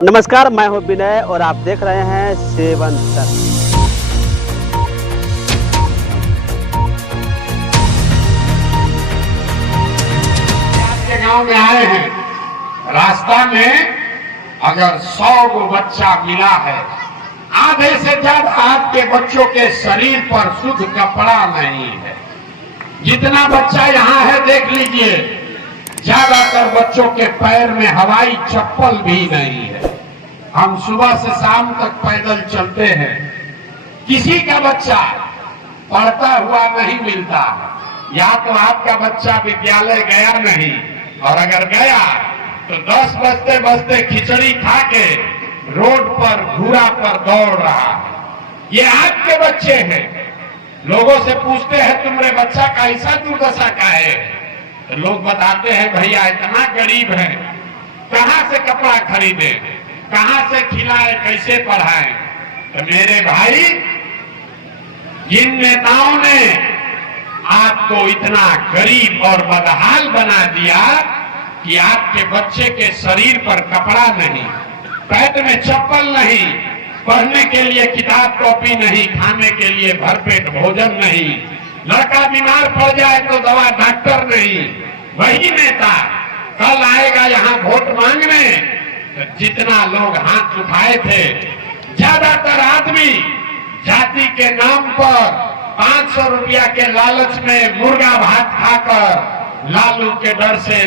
नमस्कार, मैं हूं विनय और आप देख रहे हैं सेवन तक। आपके गांव में आए हैं, रास्ता में अगर 100 को बच्चा मिला है, आधे से ज्यादा आपके बच्चों के शरीर पर शुद्ध कपड़ा नहीं है। जितना बच्चा यहाँ है देख लीजिए, ज्यादातर बच्चों के पैर में हवाई चप्पल भी नहीं है। हम सुबह से शाम तक पैदल चलते हैं, किसी का बच्चा पढ़ता हुआ नहीं मिलता। या तो आपका बच्चा विद्यालय गया नहीं, और अगर गया तो 10 बजते बजते खिचड़ी खा के रोड पर घूरा पर दौड़ रहा। ये आपके बच्चे हैं। लोगों से पूछते हैं तुम्हारे बच्चा का ऐसा दुर्दशा का है, तो लोग बताते हैं भैया इतना गरीब है, कहां से कपड़ा खरीदे, कहां से खिलाए, कैसे पढ़ाएं। तो मेरे भाई, जिन नेताओं ने आपको इतना गरीब और बदहाल बना दिया कि आपके बच्चे के शरीर पर कपड़ा नहीं, पैर में चप्पल नहीं, पढ़ने के लिए किताब कॉपी नहीं, खाने के लिए भरपेट भोजन नहीं, लड़का बीमार पड़ जाए तो दवा डॉक्टर नहीं, वही नेता कल आएगा यहाँ वोट मांगने। तो जितना लोग हाथ उठाए थे, ज्यादातर आदमी जाति के नाम पर 500 रुपया के लालच में मुर्गा भात खाकर लालू के डर से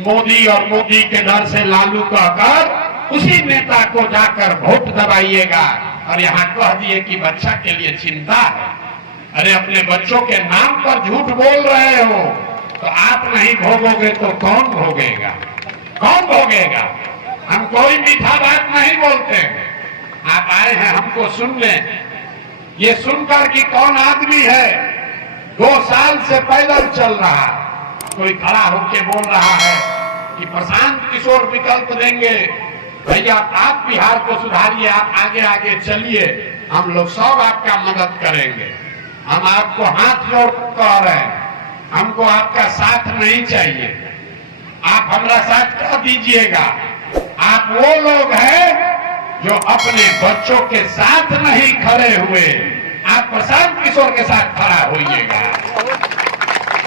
मोदी और मोदी के डर से लालू कहकर उसी नेता को जाकर वोट दबाइएगा। और यहाँ कह दिए कि बच्चा के लिए चिंता है। अरे अपने बच्चों के नाम पर झूठ बोल रहे हो, तो आप नहीं भोगोगे तो कौन भोगेगा? कौन भोगेगा? हम कोई मीठा बात नहीं बोलते हैं। आप आए हैं हमको सुन लें। ये सुनकर कि कौन आदमी है 2 साल से पैदल चल रहा, कोई खड़ा होके बोल रहा है कि प्रशांत किशोर विकल्प देंगे, भैया आप बिहार को सुधारिए, आप आगे आगे चलिए, हम लोग सब आपका मदद करेंगे। हम आपको हाथ जोड़ कह रहे हैं, हमको आपका साथ नहीं चाहिए, आप हमारा साथ कर दीजिएगा। आप वो लोग हैं जो अपने बच्चों के साथ नहीं खड़े हुए, आप प्रशांत किशोर के साथ खड़ा होइएगा।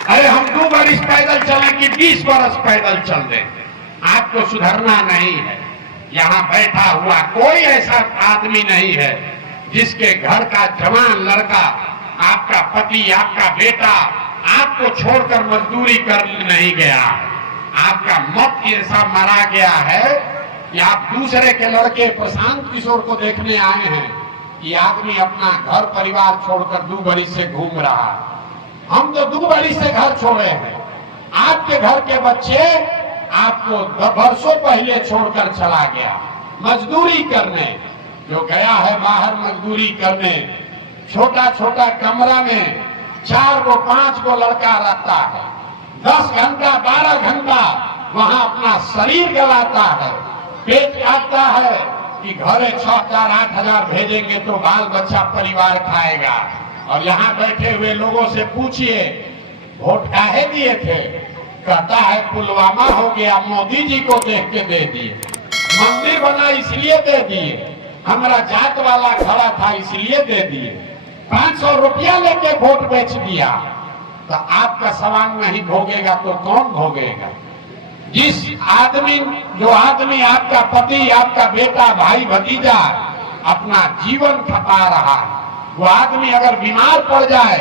अरे हम 2 बरस पैदल चले कि 20 बरस पैदल चल दें, आपको सुधरना नहीं है। यहाँ बैठा हुआ कोई ऐसा आदमी नहीं है जिसके घर का जवान लड़का, आपका पति, आपका बेटा आपको छोड़कर मजदूरी कर नहीं गया। आपका मत ऐसा मारा गया है कि आप दूसरे के लड़के प्रशांत किशोर को देखने आए हैं कि आदमी अपना घर परिवार छोड़कर 2 बरस से घूम रहा। हम तो 2 बरस से घर छोड़े हैं। आपके घर के बच्चे आपको बरसों पहले छोड़कर चला गया मजदूरी करने। जो गया है बाहर मजदूरी करने, छोटा छोटा कमरा में 4 को 5 को लड़का रखता है, 10 घंटा 12 घंटा वहां अपना शरीर गलाता है, पेट काटता है कि घरे 6,000 8,000 भेजेंगे तो बाल बच्चा परिवार खाएगा। और यहाँ बैठे हुए लोगों से पूछिए वोट काहे दिए थे, कहता है पुलवामा हो गया, मोदी जी को देख के दे दिए, मंदिर बना इसलिए दे दिए, हमारा जात वाला खड़ा था इसलिए दे दिए, 500 रुपया लेके वोट बेच दिया। तो आपका सवाल नहीं भोगेगा तो कौन भोगेगा? जो आदमी आपका पति, आपका बेटा, भाई भतीजा अपना जीवन खपा रहा है, वो आदमी अगर बीमार पड़ जाए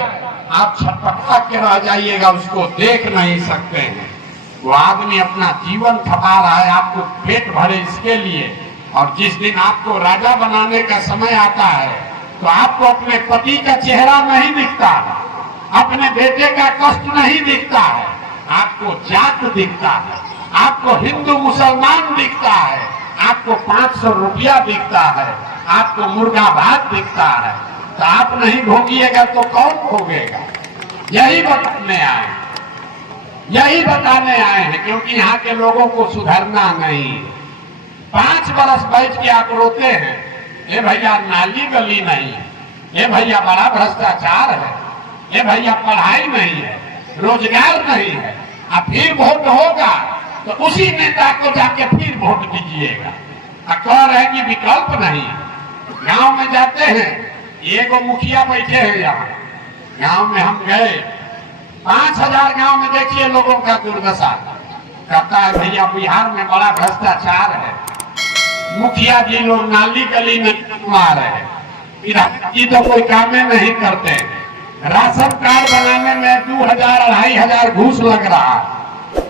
आप छटपटा के रह जाइएगा, उसको देख नहीं सकते हैं। वो आदमी अपना जीवन खपा रहा है आपको पेट भरे इसके लिए। और जिस दिन आपको राजा बनाने का समय आता है तो आपको अपने पति का चेहरा नहीं दिखता है, अपने बेटे का कष्ट नहीं दिखता है, आपको जात दिखता है, आपको हिंदू मुसलमान दिखता है, आपको 500 रुपया दिखता है, आपको मुर्गा भात दिखता है। तो आप नहीं भोगिएगा तो कौन भोगेगा? यही बताने आए हैं, क्योंकि यहाँ के लोगों को सुधरना नहीं। 5 बरस बैठ के आप रोते हैं, ये भैया नाली गली नहीं है, ये भैया बड़ा भ्रष्टाचार है, ये भैया पढ़ाई नहीं है, रोजगार नहीं है। अब फिर वोट होगा तो उसी नेता को जाके फिर वोट दीजिएगा। कह रहे हैं कि विकल्प नहीं। गांव में जाते हैं, एगो मुखिया बैठे हैं यहाँ, गांव में हम गए, 5000 गांव में देखिए लोगों का दुर्दशा। कहता है भैया बिहार में बड़ा भ्रष्टाचार है, मुखिया जी लोग नाली गली में मार रहे हैं, विधायक जी तो कोई काम नहीं करते, राशन कार्ड बनाने में 2000-2500 घूस लग रहा,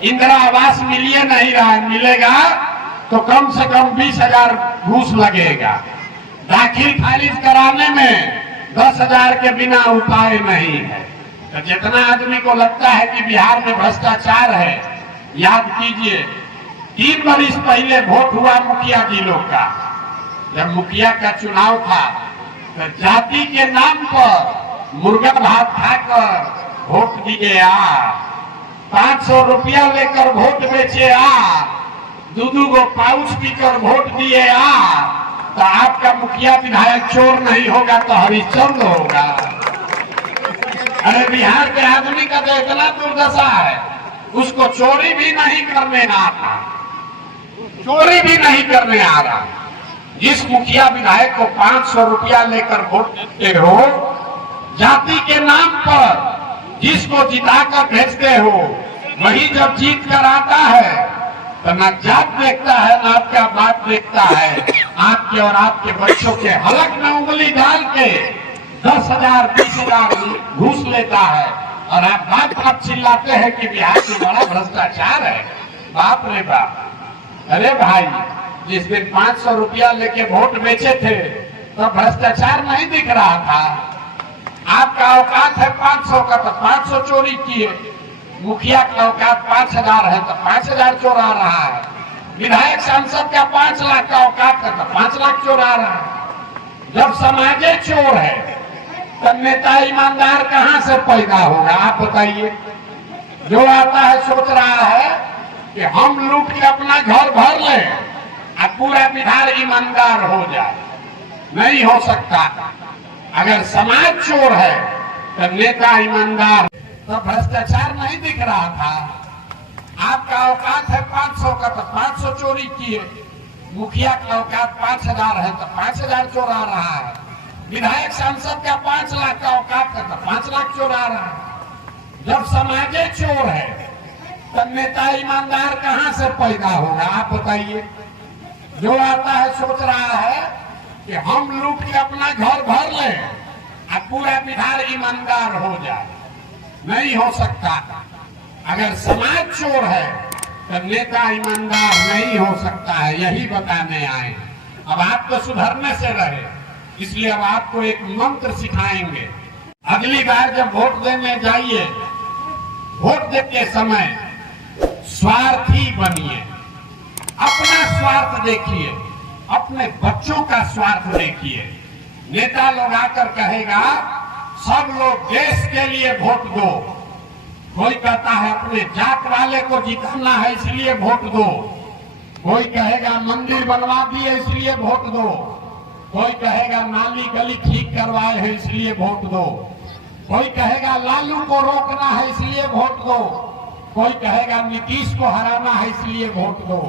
इंदिरा आवास मिलिए नहीं रहा, मिलेगा तो कम से कम 20,000 घूस लगेगा, दाखिल खारिज कराने में 10,000 के बिना उपाय नहीं है। तो जितना आदमी को लगता है कि बिहार में भ्रष्टाचार है, याद कीजिए 3 वर्ष पहले वोट हुआ मुखिया जी लोग का, जब मुखिया का चुनाव था तो जाति के नाम पर मुर्गा भात खाकर वोट दिए आ, 500 रुपया लेकर वोट बेचे आ, 2 गो पाउच पीकर वोट दिए आ, तो आपका मुखिया विधायक चोर नहीं होगा तो हरिश्चंद्र होगा। अरे बिहार के आदमी का तो इतना दुर्दशा है, उसको चोरी भी नहीं करने आता, चोरी भी नहीं करने आ रहा। जिस मुखिया विधायक को 500 रुपया लेकर वोट देते हो, जाति के नाम पर जिसको जिताकर भेजते हो, वही जब जीत कर आता है तो न जात देखता है न आपका बात देखता है, आपके और आपके बच्चों के हलक में उंगली डाल के 10,000 20,000 घूस लेता है, और आप बात चिल्लाते हैं कि बिहार में बड़ा भ्रष्टाचार है। बाप रे बाप। अरे भाई, जिस दिन 500 रुपया लेके वोट बेचे थे तो भ्रष्टाचार नहीं दिख रहा था। आपका औकात है 500 का तो 500 चोरी किए, मुखिया का औकात 5,000 है तो 5,000 चोरा रहा है, विधायक सांसद का 5 लाख का औकात है तो 5 लाख चोरा रहा है। जब समाजे चोर है तो नेता ईमानदार कहां से पैदा होगा, आप बताइए। जो आता है सोच रहा है कि हम लूट के अपना घर भर लें और पूरा बिहार ईमानदार हो जाए, नहीं हो सकता। अगर समाज चोर है तो नेता ईमानदार, तो भ्रष्टाचार नहीं दिख रहा था। आपका औकात है 500 का तो 500 चोरी किए, मुखिया का औकात 5,000 है तो 5,000 चोरा रहा है, विधायक सांसद का 5 लाख का औकात है तो 5 लाख चोरा रहा है। जब समाजे चोर है तो नेता ईमानदार कहां से पैदा होगा, आप बताइए। जो आता है सोच रहा है कि हम लूट के अपना घर भर लें और पूरा बिहार ईमानदार हो जाए, नहीं हो सकता। अगर समाज चोर है तो नेता ईमानदार नहीं हो सकता है, यही बताने आए। अब आप तो सुधरने से रहे, इसलिए अब आपको एक मंत्र सिखाएंगे। अगली बार जब वोट देने जाइए, वोट देते समय स्वार्थी बनिए, अपना स्वार्थ देखिए, अपने बच्चों का स्वार्थ देखिए। नेता लोग आकर कहेगा सब लोग देश के लिए वोट दो, कोई कहता है अपने जात वाले को जिताना है इसलिए वोट दो, कोई कहेगा मंदिर बनवा दिए इसलिए वोट दो, कोई कहेगा नाली गली ठीक करवाए हैं इसलिए वोट दो, कोई कहेगा लालू को रोकना है इसलिए वोट दो, कोई कहेगा नीतीश को हराना है इसलिए वोट दो।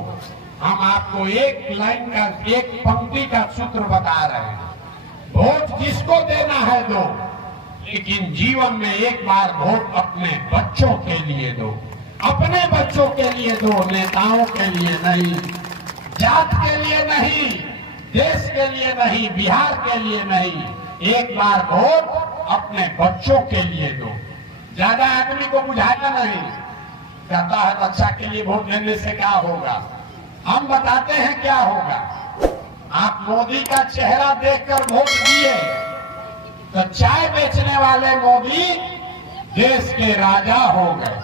हम आपको एक लाइन का, एक पंक्ति का सूत्र बता रहे हैं, वोट जिसको देना है दो, लेकिन जीवन में एक बार वोट अपने बच्चों के लिए दो, अपने बच्चों के लिए दो, नेताओं के लिए नहीं, जात के लिए नहीं, देश के लिए नहीं, बिहार के लिए नहीं, एक बार वोट अपने बच्चों के लिए दो। ज्यादा आदमी को बुझाना नहीं, कहता है बच्चा के लिए वोट देने से क्या होगा, हम बताते हैं क्या होगा। आप मोदी का चेहरा देखकर वोट दिए तो चाय बेचने वाले मोदी देश के राजा हो गए।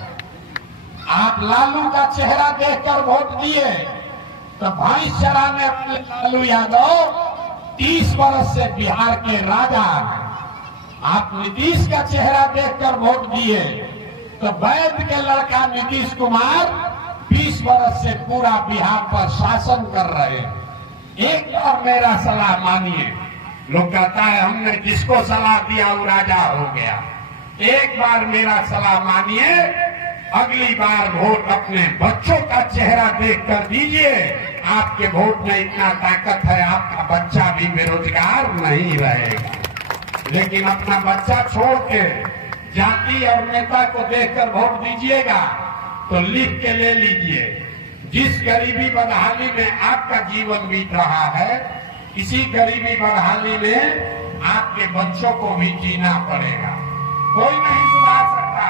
आप लालू का चेहरा देखकर वोट दिए तो भैंस चराने वाले लालू यादव 30 वर्ष से बिहार के राजा आ गए। आप नीतीश का चेहरा देखकर वोट दिए तो वैद्य के लड़का नीतीश कुमार 20 वर्ष से पूरा बिहार पर शासन कर रहे हैं। एक बार मेरा सलाह मानिए, लोग कहता है हमने जिसको सलाह दिया वो राजा हो गया। एक बार मेरा सलाह मानिए, अगली बार वोट अपने बच्चों का चेहरा देखकर दीजिए, आपके वोट में इतना ताकत है, आपका बच्चा भी बेरोजगार नहीं रहेगा। लेकिन अपना बच्चा छोड़ के जाति और नेता को देखकर वोट दीजिएगा तो लिख के ले लीजिए, जिस गरीबी बदहाली में आपका जीवन बीत रहा है, इसी गरीबी बदहाली में आपके बच्चों को भी जीना पड़ेगा। कोई नहीं सुधार सकता,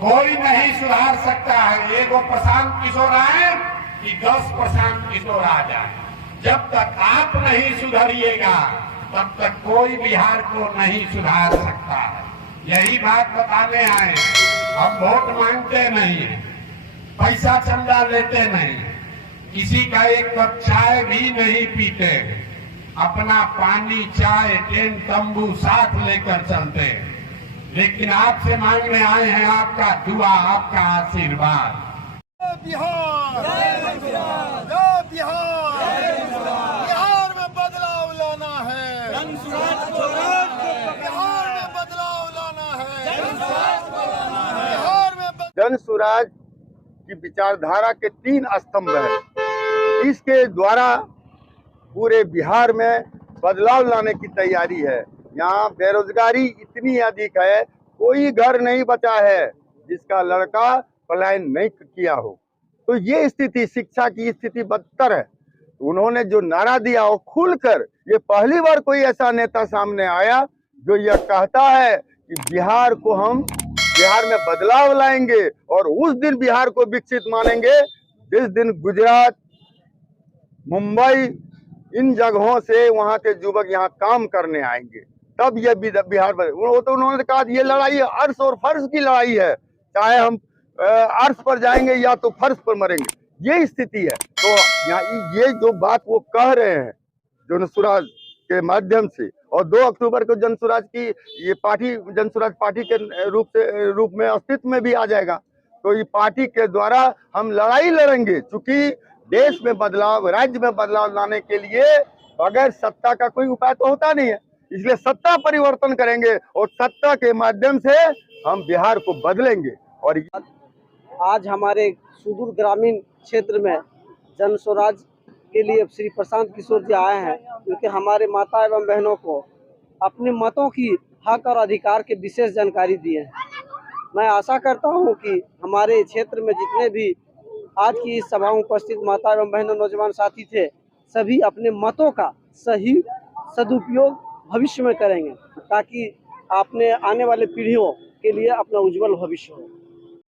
कोई नहीं सुधार सकता है। एगो प्रशांत किशोर आए कि 10 प्रशांत किशोर आ जाए, जब तक आप नहीं सुधरिएगा तब तक कोई बिहार को नहीं सुधार सकता है। यही बात बताने आए। हम वोट मांगते नहीं, पैसा चंदा लेते नहीं, किसी का एक कप चाय भी नहीं पीते, अपना पानी चाय टेंट तंबू साथ लेकर चलते। लेकिन आपसे मांगने आए हैं आपका दुआ, आपका आशीर्वाद। बिहार, जय बिहार, बिहार में बदलाव लाना है, बिहार में बदलाव लाना है, बिहार में जन स्वराज की विचारधारा के 3 स्तंभ हैं। इसके द्वारा पूरे बिहार में बदलाव लाने की तैयारी है। यहाँ बेरोजगारी इतनी अधिक है, कोई घर नहीं बचा है जिसका लड़का पलायन नहीं किया हो। तो ये स्थिति, शिक्षा की स्थिति बदतर है। उन्होंने जो नारा दिया वो खुलकर, ये पहली बार कोई ऐसा नेता सामने आया जो यह कहता है कि बिहार में बदलाव लाएंगे और उस दिन बिहार को विकसित मानेंगे जिस दिन गुजरात, मुंबई, इन जगहों से वहां के युवक यहाँ काम करने आएंगे, तब यह बिहार वो तो उन्होंने कहा ये लड़ाई अर्श और फर्श की लड़ाई है, चाहे हम अर्श पर जाएंगे या तो फर्श पर मरेंगे, ये स्थिति है। तो यहाँ ये जो बात वो कह रहे हैं जनसुराज के माध्यम से, और 2 अक्टूबर को जनसुराज की ये पार्टी जनसुराज पार्टी के रूप में अस्तित्व में भी आ जाएगा। तो ये पार्टी के द्वारा हम लड़ाई लड़ेंगे, क्योंकि देश में बदलाव, राज्य में बदलाव लाने के लिए बगैर सत्ता का कोई उपाय तो होता नहीं है। इसलिए सत्ता परिवर्तन करेंगे और सत्ता के माध्यम से हम बिहार को बदलेंगे। और आज हमारे सुदूर ग्रामीण क्षेत्र में जन स्वराज के लिए श्री प्रशांत किशोर जी आए हैं, क्योंकि हमारे माता एवं बहनों को अपने मतों की हक और अधिकार के विशेष जानकारी दी है। मैं आशा करता हूं कि हमारे क्षेत्र में जितने भी आज की इस सभा में उपस्थित माता एवं बहनों, नौजवान साथी थे, सभी अपने मतों का सही सदुपयोग भविष्य में करेंगे, ताकि अपने आने वाले पीढ़ियों के लिए अपना उज्जवल भविष्य हो।